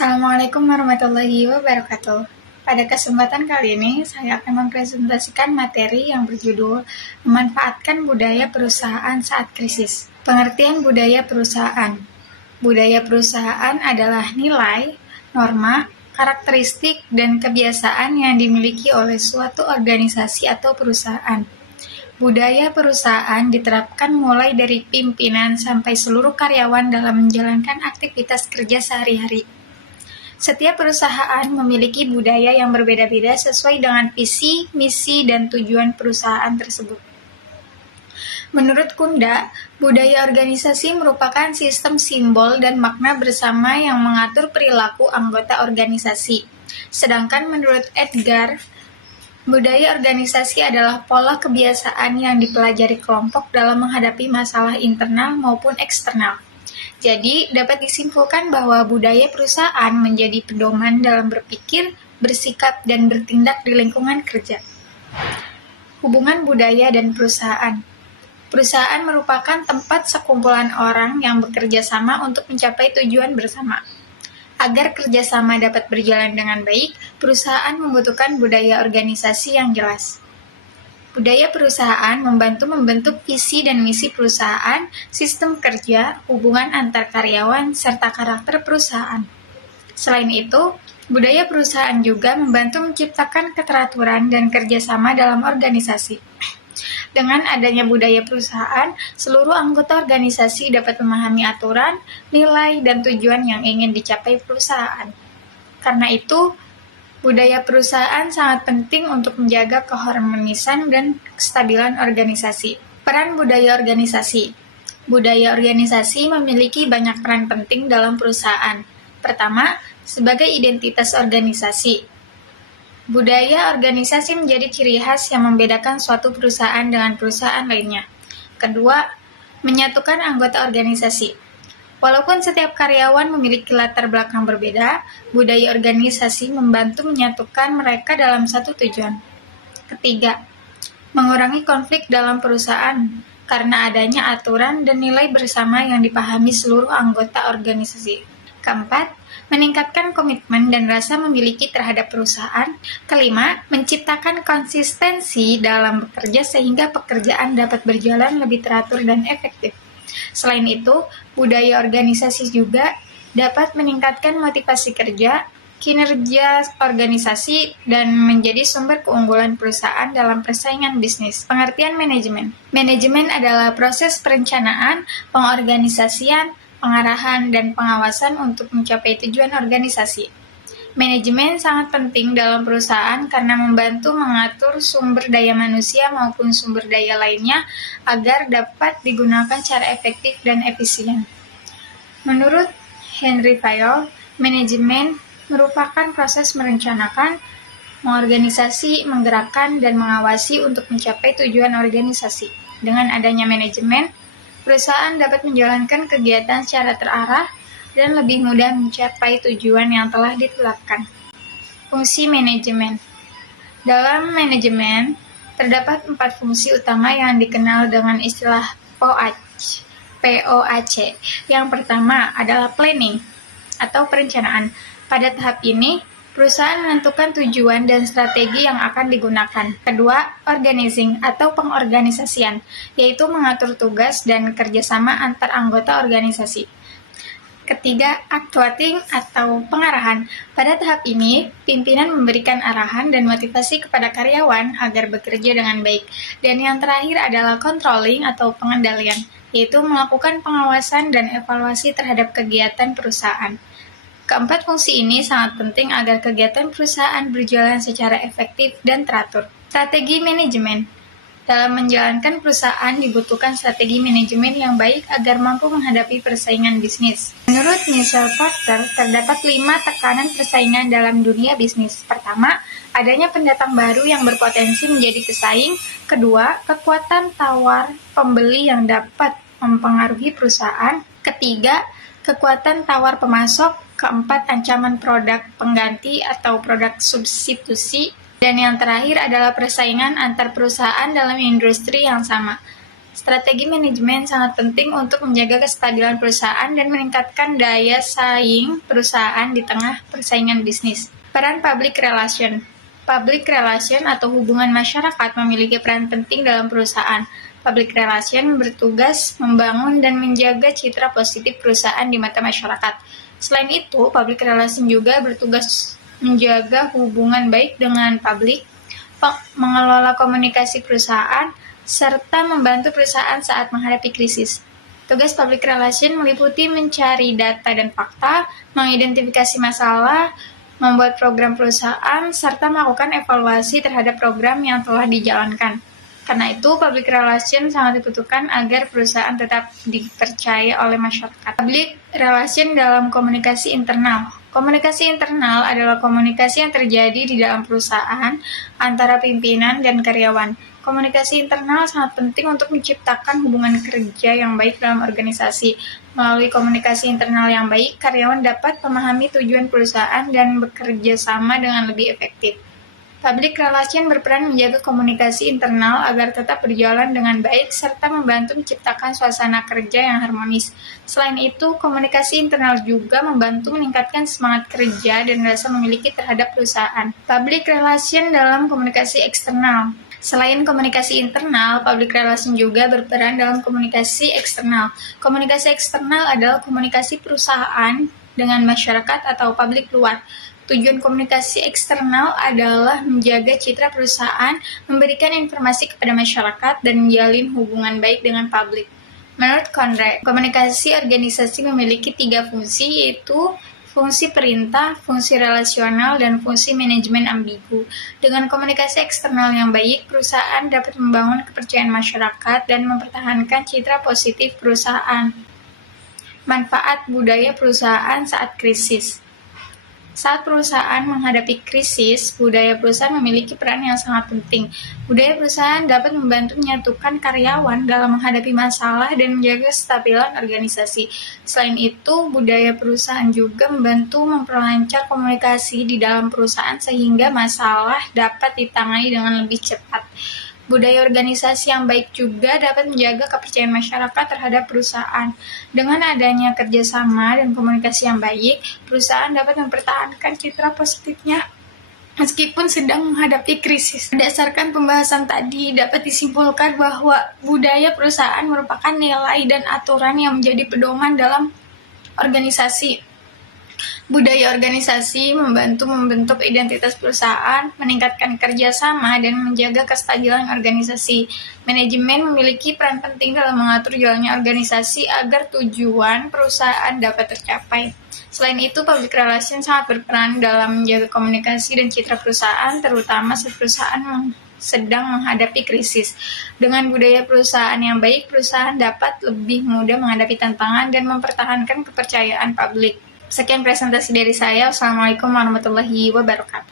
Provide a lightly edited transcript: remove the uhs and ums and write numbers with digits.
Assalamualaikum warahmatullahi wabarakatuh. Pada kesempatan kali ini, saya akan mempresentasikan materi yang berjudul Memanfaatkan Budaya Perusahaan Saat Krisis. Pengertian budaya perusahaan. Budaya perusahaan adalah nilai, norma, karakteristik, dan kebiasaan yang dimiliki oleh suatu organisasi atau perusahaan. Budaya perusahaan diterapkan mulai dari pimpinan sampai seluruh karyawan dalam menjalankan aktivitas kerja sehari-hari. Setiap perusahaan memiliki budaya yang berbeda-beda sesuai dengan visi, misi, dan tujuan perusahaan tersebut. Menurut Kunda, budaya organisasi merupakan sistem simbol dan makna bersama yang mengatur perilaku anggota organisasi. Sedangkan menurut Edgar, budaya organisasi adalah pola kebiasaan yang dipelajari kelompok dalam menghadapi masalah internal maupun eksternal. Jadi, dapat disimpulkan bahwa budaya perusahaan menjadi pedoman dalam berpikir, bersikap, dan bertindak di lingkungan kerja. Hubungan budaya dan perusahaan. Perusahaan merupakan tempat sekumpulan orang yang bekerja sama untuk mencapai tujuan bersama. Agar kerjasama dapat berjalan dengan baik, perusahaan membutuhkan budaya organisasi yang jelas. Budaya perusahaan membantu membentuk visi dan misi perusahaan, sistem kerja, hubungan antar karyawan, serta karakter perusahaan. Selain itu, budaya perusahaan juga membantu menciptakan keteraturan dan kerjasama dalam organisasi. Dengan adanya budaya perusahaan, seluruh anggota organisasi dapat memahami aturan, nilai, dan tujuan yang ingin dicapai perusahaan. Karena itu, budaya perusahaan sangat penting untuk menjaga keharmonisan dan kestabilan organisasi. Peran budaya organisasi. Budaya organisasi memiliki banyak peran penting dalam perusahaan. Pertama, sebagai identitas organisasi. Budaya organisasi menjadi ciri khas yang membedakan suatu perusahaan dengan perusahaan lainnya. Kedua, menyatukan anggota organisasi. Walaupun setiap karyawan memiliki latar belakang berbeda, budaya organisasi membantu menyatukan mereka dalam satu tujuan. Ketiga, mengurangi konflik dalam perusahaan karena adanya aturan dan nilai bersama yang dipahami seluruh anggota organisasi. Keempat, meningkatkan komitmen dan rasa memiliki terhadap perusahaan. Kelima, menciptakan konsistensi dalam bekerja sehingga pekerjaan dapat berjalan lebih teratur dan efektif. Selain itu, budaya organisasi juga dapat meningkatkan motivasi kerja, kinerja organisasi, dan menjadi sumber keunggulan perusahaan dalam persaingan bisnis. Pengertian manajemen. Manajemen adalah proses perencanaan, pengorganisasian, pengarahan, dan pengawasan untuk mencapai tujuan organisasi. Manajemen sangat penting dalam perusahaan karena membantu mengatur sumber daya manusia maupun sumber daya lainnya agar dapat digunakan secara efektif dan efisien. Menurut Henry Fayol, manajemen merupakan proses merencanakan, mengorganisasi, menggerakkan, dan mengawasi untuk mencapai tujuan organisasi. Dengan adanya manajemen, perusahaan dapat menjalankan kegiatan secara terarah dan lebih mudah mencapai tujuan yang telah ditetapkan. Fungsi manajemen. Dalam manajemen, terdapat 4 fungsi utama yang dikenal dengan istilah POAC. Yang pertama adalah planning atau perencanaan. Pada tahap ini, perusahaan menentukan tujuan dan strategi yang akan digunakan. Kedua, organizing atau pengorganisasian, yaitu mengatur tugas dan kerjasama antar anggota organisasi. Ketiga, actuating atau pengarahan. Pada tahap ini, pimpinan memberikan arahan dan motivasi kepada karyawan agar bekerja dengan baik. Dan yang terakhir adalah controlling atau pengendalian, yaitu melakukan pengawasan dan evaluasi terhadap kegiatan perusahaan. Keempat fungsi ini sangat penting agar kegiatan perusahaan berjalan secara efektif dan teratur. Strategi manajemen. Dalam menjalankan perusahaan dibutuhkan strategi manajemen yang baik agar mampu menghadapi persaingan bisnis. Menurut Michel Porter, terdapat 5 tekanan persaingan dalam dunia bisnis. Pertama, adanya pendatang baru yang berpotensi menjadi pesaing. Kedua, kekuatan tawar pembeli yang dapat mempengaruhi perusahaan. Ketiga, kekuatan tawar pemasok. Keempat, ancaman produk pengganti atau produk substitusi. Dan yang terakhir adalah persaingan antar perusahaan dalam industri yang sama. Strategi manajemen sangat penting untuk menjaga kestabilan perusahaan dan meningkatkan daya saing perusahaan di tengah persaingan bisnis. Peran public relation. Public relation atau hubungan masyarakat memiliki peran penting dalam perusahaan. Public relation bertugas membangun dan menjaga citra positif perusahaan di mata masyarakat. Selain itu, public relation juga bertugas menjaga hubungan baik dengan publik, mengelola komunikasi perusahaan, serta membantu perusahaan saat menghadapi krisis. Tugas public relation meliputi mencari data dan fakta, mengidentifikasi masalah, membuat program perusahaan, serta melakukan evaluasi terhadap program yang telah dijalankan. Karena itu, public relation sangat dibutuhkan agar perusahaan tetap dipercaya oleh masyarakat. Public relation dalam komunikasi internal. Komunikasi internal adalah komunikasi yang terjadi di dalam perusahaan antara pimpinan dan karyawan. Komunikasi internal sangat penting untuk menciptakan hubungan kerja yang baik dalam organisasi. Melalui komunikasi internal yang baik, karyawan dapat memahami tujuan perusahaan dan bekerja sama dengan lebih efektif. Public relation berperan menjaga komunikasi internal agar tetap berjalan dengan baik serta membantu menciptakan suasana kerja yang harmonis. Selain itu, komunikasi internal juga membantu meningkatkan semangat kerja dan rasa memiliki terhadap perusahaan. Public relation dalam komunikasi eksternal. Selain komunikasi internal, public relation juga berperan dalam komunikasi eksternal. Komunikasi eksternal adalah komunikasi perusahaan dengan masyarakat atau publik luar. Tujuan komunikasi eksternal adalah menjaga citra perusahaan, memberikan informasi kepada masyarakat, dan menjalin hubungan baik dengan publik. Menurut Conrad, komunikasi organisasi memiliki 3 fungsi, yaitu fungsi perintah, fungsi relasional, dan fungsi manajemen ambigu. Dengan komunikasi eksternal yang baik, perusahaan dapat membangun kepercayaan masyarakat dan mempertahankan citra positif perusahaan. Manfaat budaya perusahaan saat krisis. Saat perusahaan menghadapi krisis, budaya perusahaan memiliki peran yang sangat penting. Budaya perusahaan dapat membantu menyatukan karyawan dalam menghadapi masalah dan menjaga kestabilan organisasi. Selain itu, budaya perusahaan juga membantu memperlancar komunikasi di dalam perusahaan sehingga masalah dapat ditangani dengan lebih cepat. Budaya organisasi yang baik juga dapat menjaga kepercayaan masyarakat terhadap perusahaan. Dengan adanya kerjasama dan komunikasi yang baik, perusahaan dapat mempertahankan citra positifnya meskipun sedang menghadapi krisis. Berdasarkan pembahasan tadi, dapat disimpulkan bahwa budaya perusahaan merupakan nilai dan aturan yang menjadi pedoman dalam organisasi. Budaya organisasi membantu membentuk identitas perusahaan, meningkatkan kerjasama, dan menjaga kestabilan organisasi. Manajemen memiliki peran penting dalam mengatur jalannya organisasi agar tujuan perusahaan dapat tercapai. Selain itu, public relation sangat berperan dalam menjaga komunikasi dan citra perusahaan, terutama saat perusahaan sedang menghadapi krisis. Dengan budaya perusahaan yang baik, perusahaan dapat lebih mudah menghadapi tantangan dan mempertahankan kepercayaan publik. Sekian presentasi dari saya. Wassalamualaikum warahmatullahi wabarakatuh.